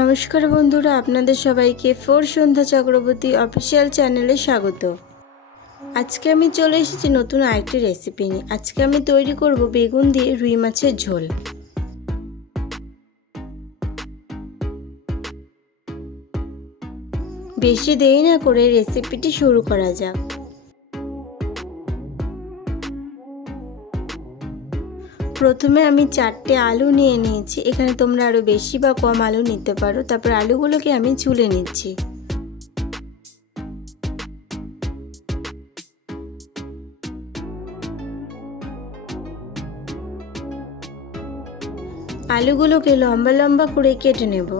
নমস্কার বন্ধুরা, আপনাদের সবাইকে ফোর সন্ধ্যা চক্রবর্তী অফিসিয়াল চ্যানেলে স্বাগত। আজকে আমি চলে এসেছি নতুন আরেকটি রেসিপি নিয়ে। আজকে আমি তৈরি করব বেগুন দিয়ে রুই মাছের ঝোল। বেশি দেরি না করে রেসিপিটি শুরু করা যাক। প্রথমে আমি 4টে আলু নিয়ে নিয়েছি। এখানে তোমরা আরও বেশি বা কম আলু নিতে পারো। তারপর আলুগুলোকে আমি ছুলে নিচ্ছি। আলুগুলোকে লম্বা লম্বা করে কেটে নেব।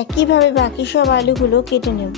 একইভাবে বাকি সব আলুগুলো কেটে নেব।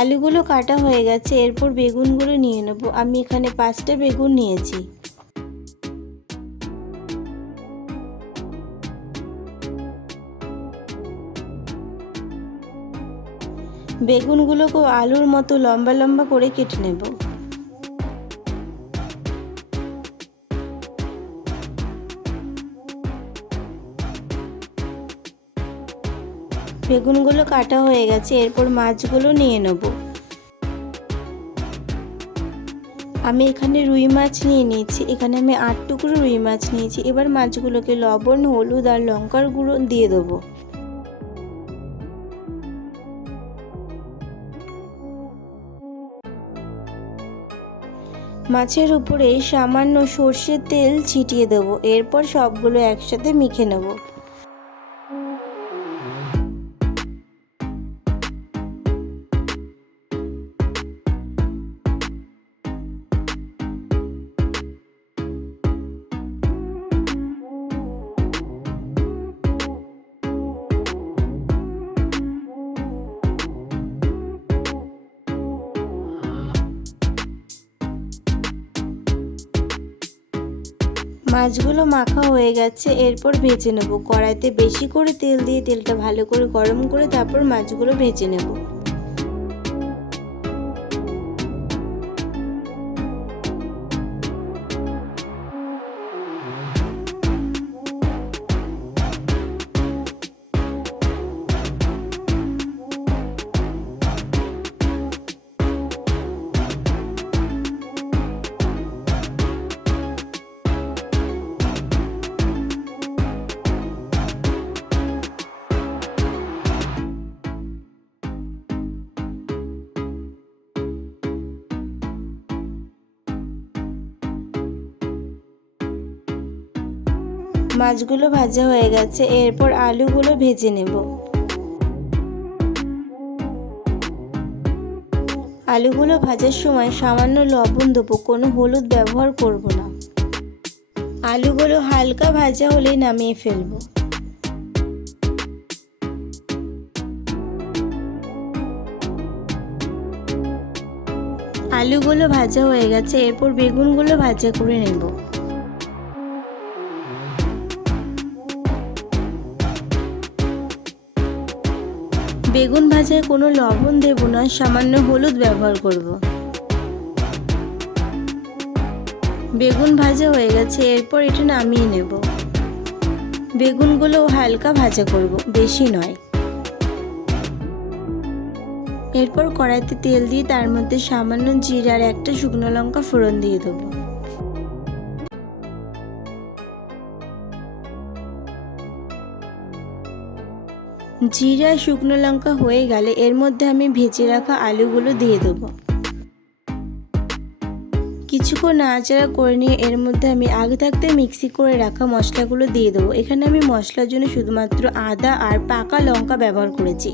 আলুগুলো কাটা হয়ে গেছে। এরপর বেগুনগুলো নিয়ে নেব। আমি এখানে 5টা বেগুন নিয়েছি। বেগুনগুলোকে আলুর মতো লম্বা লম্বা করে কেটে নেব। বেগুনগুলো কাটা হয়ে গেছে। এরপর মাছগুলো নিয়ে নেব। আমি এখানে রুই মাছ নিয়ে নিয়েছি। এখানে আমি 8 টুকরো রুই মাছ নিয়েছি। এবার মাছগুলোকে লবণ, হলুদ আর লঙ্কার গুঁড়ো দিয়ে দেবো। মাছের উপরে সামান্য সর্ষের তেল ছিটিয়ে দেবো। এরপর সবগুলো একসাথে মেখে নেব। মাছগুলো মাখা হয়ে গেছে। এরপর ভেজে নেব। কড়াইতে বেশি করে তেল দিয়ে তেলটা ভালো করে গরম করে তারপর মাছগুলো ভেজে নেব। মাছগুলো ভাজা হয়ে গেছে। এরপর আলুগুলো ভেজে নেব। আলুগুলো ভাজার সময় সামান্য লবণ দেবো, কোনো হলুদ ব্যবহার করব না। আলুগুলো হালকা ভাজা হলেই নামিয়ে ফেলবো। আলুগুলো ভাজা হয়ে গেছে। এরপর বেগুনগুলো ভাজা করে নেব। বেগুন ভাজায় কোনো লবণ দেব না, সামান্য হলুদ ব্যবহার করব। বেগুন ভাজা হয়ে গেছে। এরপর এটা নামিয়ে নেব। বেগুনগুলো হালকা ভাজা করব, বেশি নয়। এরপর কড়াইতে তেল দিয়ে তার মধ্যে সামান্য জিরা আর একটা শুকনো লঙ্কা ফোড়ন দিয়ে দেবো। জিরা শুকনো লঙ্কা হয়ে গেলে এর মধ্যে আমি ভেজে রাখা আলুগুলো দিয়ে দেবো। কিছুক্ষণ নাড়াচাড়া করে নিয়ে এর মধ্যে আমি আগে থাকতে মিক্সি করে রাখা মশলাগুলো দিয়ে দেবো। এখানে আমি মশলার জন্য শুধুমাত্র আদা আর পাকা লঙ্কা ব্যবহার করেছি।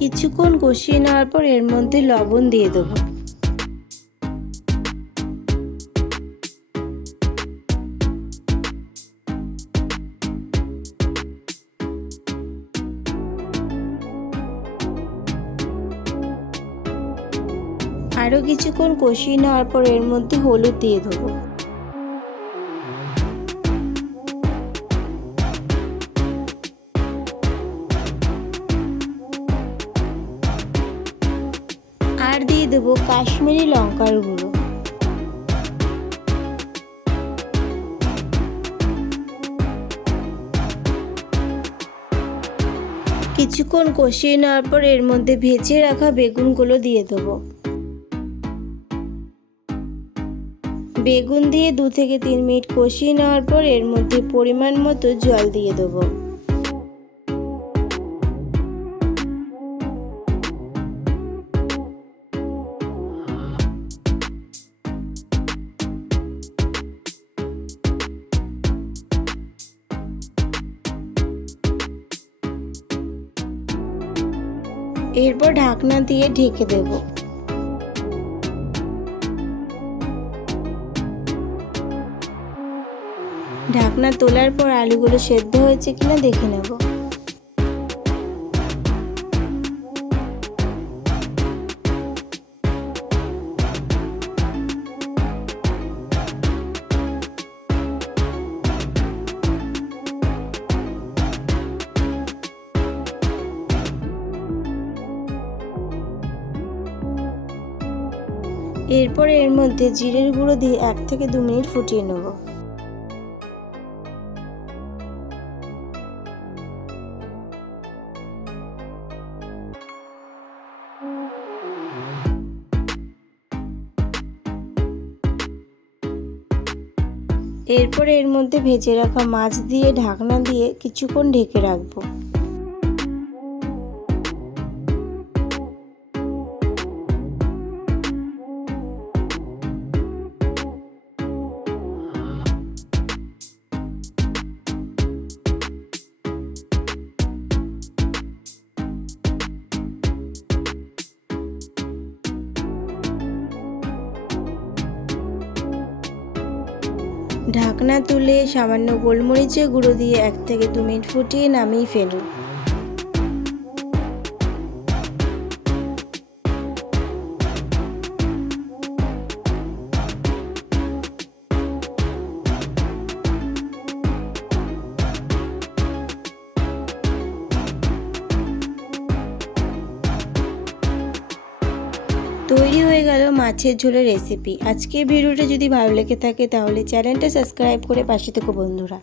কিছুক্ষণ কষিয়ে নেওয়ার পর এর মধ্যে লবণ দিয়ে দেবো। আরও কিছুক্ষণ কষিয়ে নেওয়ার পর এর মধ্যে হলুদ দিয়ে দেবো। আর দিয়ে দেবো কাশ্মীরি লঙ্কার গুঁড়ো। কিছুক্ষণ কষিয়ে নেওয়ার পর এর মধ্যে ভেজে রাখা বেগুনগুলো দিয়ে দেবো। বেগুন দিয়ে 2 থেকে 3 মিনিট কষিয়ে নেওয়ার পর এর মধ্যে পরিমাণ মতো জল দিয়ে দেবো। এরপর ঢাকনা দিয়ে ঢেকে দেব। ঢাকনা তোলার পর আলুগুলো সেদ্ধ হয়েছে কিনা দেখে নেব। এরপর এর মধ্যে জিরের গুঁড়ো দিয়ে 1 থেকে 2 মিনিট ফুটিয়ে নেব। এরপর এর মধ্যে ভেজে রাখা মাছ দিয়ে ঢাকনা দিয়ে কিছুক্ষণ ঢেকে রাখবো। ঢাকনা তুলে সামান্য গোলমরিচের গুঁড়ো দিয়ে 1 থেকে 2 মিনিট ফুটিয়ে নামিয়ে ফেলুন। তৈরি হয়ে গেল মাছের ঝোলের রেসিপি। আজকের ভিডিওটা যদি ভালো লেগে থাকে তাহলে চ্যানেলটা সাবস্ক্রাইব করে পাশে থেকো বন্ধুরা।